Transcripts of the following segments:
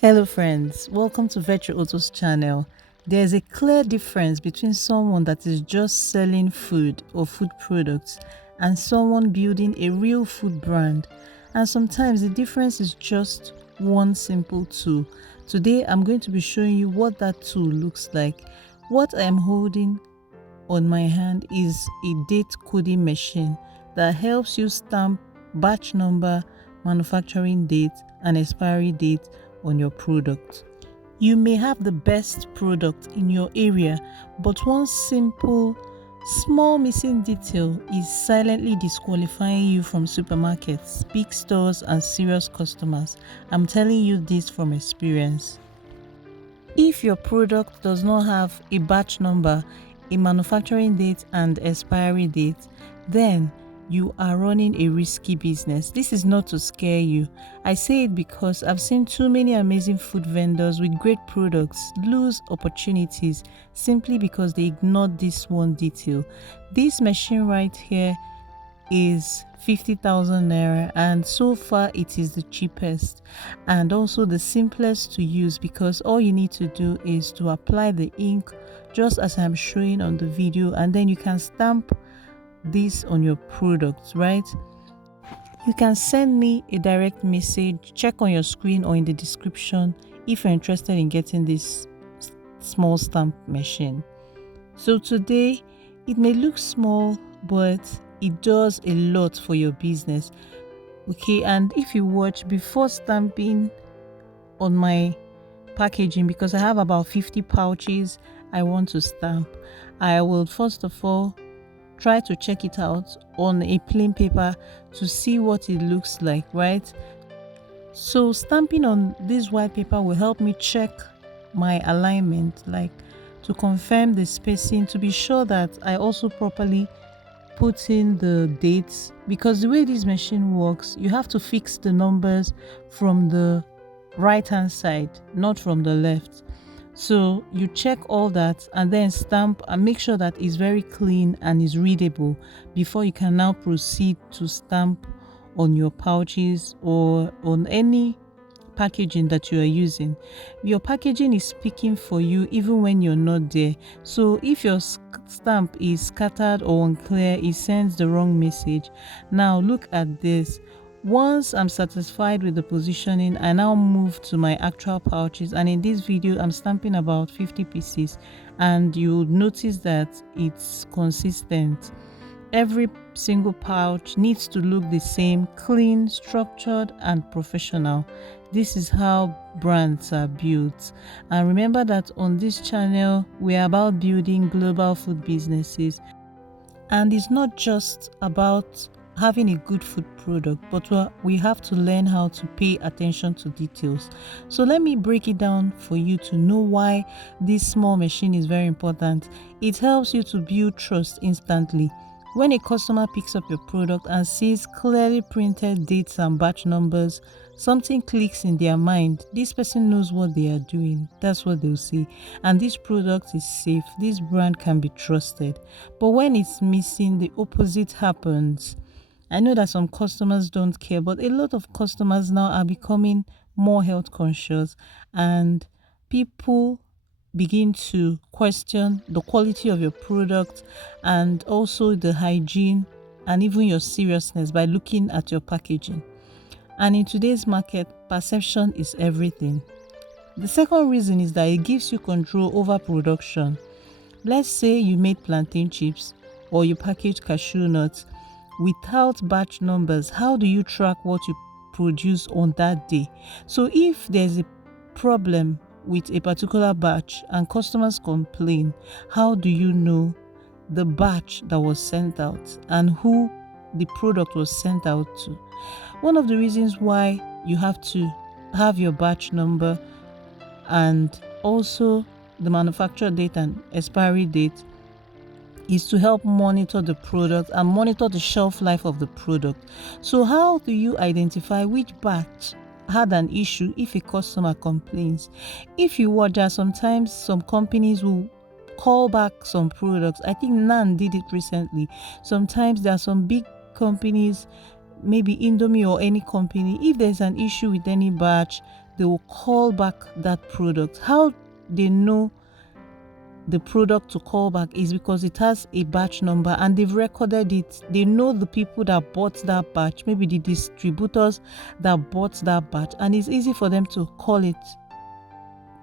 Hello friends, welcome to Virtual Autos channel. There's a clear difference between someone that is just selling food or food products and someone building a real food brand. And sometimes the difference is just one simple tool. Today I'm going to be showing you what that tool looks like. What I am holding on my hand is a date coding machine that helps you stamp batch number, manufacturing date, and expiry date on your product. You may have the best product in your area, but one simple, small missing detail is silently disqualifying you from supermarkets, big stores, and serious customers. I'm telling you this from experience. If your product does not have a batch number, a manufacturing date, and expiry date, then you are running a risky business. This is not to scare you. I say it because I've seen too many amazing food vendors with great products lose opportunities simply because they ignored this one detail. This machine right here is 50,000 naira, and so far it is the cheapest and also the simplest to use, because all you need to do is to apply the ink just as I'm showing on the video, and then you can stamp this on your product, right? You can send me a direct message, check on your screen or in the description if you're interested in getting this small stamp machine. So today it may look small, but it does a lot for your business. Okay, and if you watch before stamping on my packaging, because I have about 50 pouches I want to stamp, I will first of all try to check it out on a plain paper to see what it looks like, right? So stamping on this white paper will help me check my alignment, like to confirm the spacing, to be sure that I also properly put in the dates, because the way this machine works, you have to fix the numbers from the right hand side, not from the left. So you check all that and then stamp and make sure that it's very clean and is readable before you can now proceed to stamp on your pouches or on any packaging that you are using. Your packaging is speaking for you even when you're not there. So if your stamp is scattered or unclear, it sends the wrong message. Now look at this. Once I'm satisfied with the positioning, I now move to my actual pouches, and in this video I'm stamping about 50 pieces, and you'll notice that it's consistent. Every single pouch needs to look the same, clean, structured, and professional. This is how brands are built. And remember that on this channel, we are about building global food businesses. And it's not just about having a good food product, but we have to learn how to pay attention to details. So let me break it down for you to know why this small machine is very important. It helps you to build trust instantly. When a customer picks up your product and sees clearly printed dates and batch numbers, something clicks in their mind. This person knows what they are doing. That's what they'll say. And this product is safe. This brand can be trusted. But when it's missing, the opposite happens. I know that some customers don't care, but a lot of customers now are becoming more health conscious, and people begin to question the quality of your product and also the hygiene and even your seriousness by looking at your packaging. And in today's market, perception is everything. The second reason is that it gives you control over production. Let's say you made plantain chips or you packaged cashew nuts without batch numbers. How do you track what you produce on that day? So if there's a problem with a particular batch and customers complain, how do you know the batch that was sent out and who the product was sent out to? One of the reasons why you have to have your batch number and also the manufacture date and expiry date is to help monitor the product and monitor the shelf life of the product. So how do you identify which batch had an issue if a customer complains? If you watch, sometimes some companies will call back some products. I think Nan did it recently. Sometimes there are some big companies, maybe Indomie or any company, if there's an issue with any batch, they will call back that product. How they know the product to call back is because it has a batch number and they've recorded it. They know the people that bought that batch, maybe the distributors that bought that batch, and it's easy for them to call it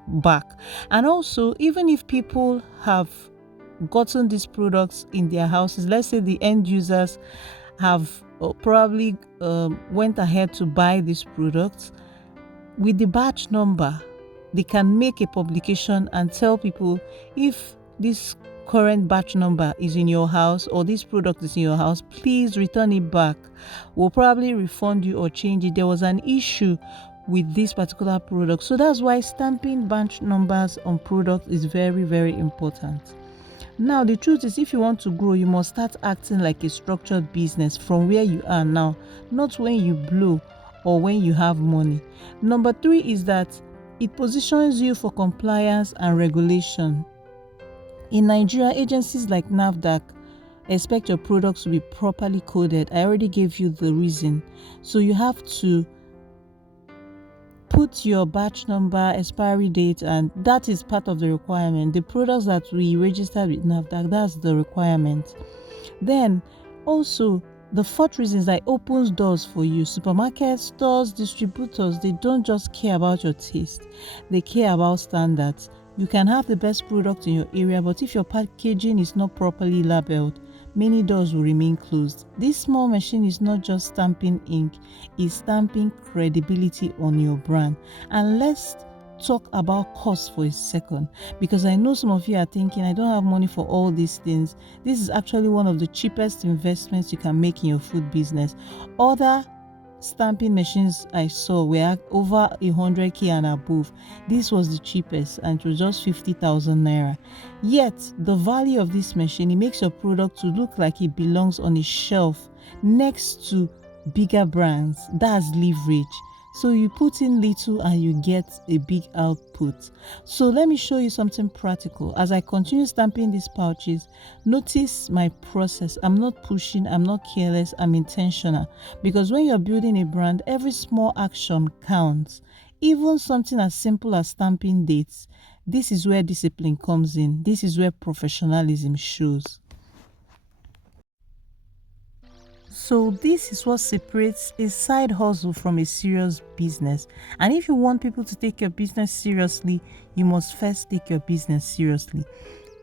back. And also, even if people have gotten these products in their houses, let's say the end users have probably went ahead to buy these products, with the batch number they can make a publication and tell people, if this current batch number is in your house or this product is in your house, please return it back. We'll probably refund you or change it. There was an issue with this particular product. So that's why stamping batch numbers on products is very, very important. Now, the truth is, if you want to grow, you must start acting like a structured business from where you are now, not when you blow or when you have money. Number 3 is that it positions you for compliance and regulation. In Nigeria, agencies like NAFDAC expect your products to be properly coded. I already gave you the reason. So you have to put your batch number, expiry date, and that is part of the requirement. The products that we registered with NAFDAC, that's the requirement. Then also, the 4th reason is that it opens doors for you. Supermarkets, stores, distributors, they don't just care about your taste, they care about standards. You can have the best product in your area, but if your packaging is not properly labeled, many doors will remain closed. This small machine is not just stamping ink, it's stamping credibility on your brand. And let's talk about cost for a second, because I know some of you are thinking, I don't have money for all these things. This is actually one of the cheapest investments you can make in your food business. Other stamping machines I saw were over 100k and above. This was the cheapest and it was just 50,000 naira. Yet the value of this machine, it makes your product to look like it belongs on a shelf next to bigger brands. That's leverage. So you put in little and you get a big output. So let me show you something practical. As I continue stamping these pouches, notice my process. I'm not pushing, I'm not careless, I'm intentional. Because when you're building a brand, every small action counts. Even something as simple as stamping dates. This is where discipline comes in. This is where professionalism shows. So this is what separates a side hustle from a serious business. And if you want people to take your business seriously, you must first take your business seriously.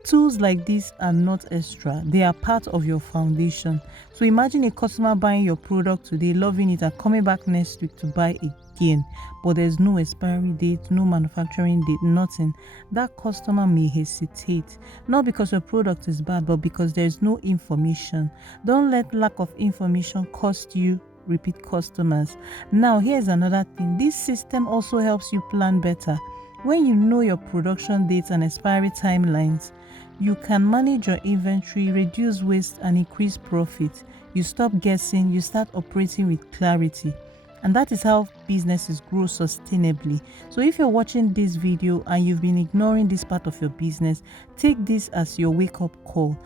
Tools like this are not extra, they are part of your foundation. So imagine a customer buying your product today, loving it, and coming back next week to buy again, but there's no expiry date, no manufacturing date, nothing. That customer may hesitate, not because your product is bad, but because there's no information. Don't let lack of information cost you repeat customers. Now here's another thing, this system also helps you plan better. When you know your production dates and expiry timelines, you can manage your inventory, reduce waste, and increase profit. You stop guessing, you start operating with clarity. And that is how businesses grow sustainably. So if you're watching this video and you've been ignoring this part of your business, take this as your wake-up call.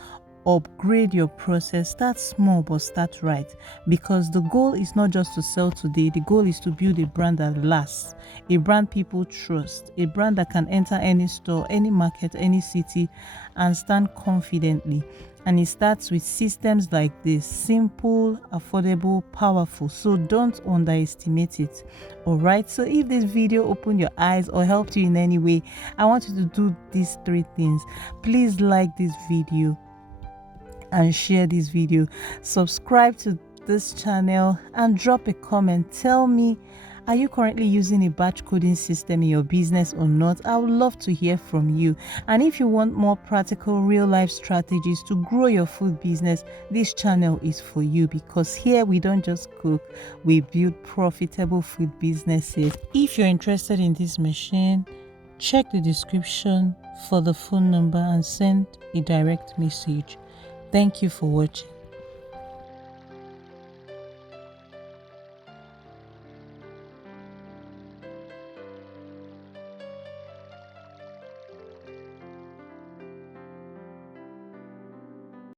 Upgrade your process. Start small but start right, because the goal is not just to sell today. The goal is to build a brand that lasts, a brand people trust, a brand that can enter any store, any market, any city and stand confidently. And it starts with systems like this: simple, affordable, powerful. So don't underestimate it. All right, so if this video opened your eyes or helped you in any way, I want you to do these 3 things. Please like this video and share this video, subscribe to this channel, and drop a comment. Tell me, are you currently using a batch coding system in your business or not? I would love to hear from you. And if you want more practical real life strategies to grow your food business, this channel is for you, because here we don't just cook, we build profitable food businesses. If you're interested in this machine, check the description for the phone number and send a direct message. Thank you for watching.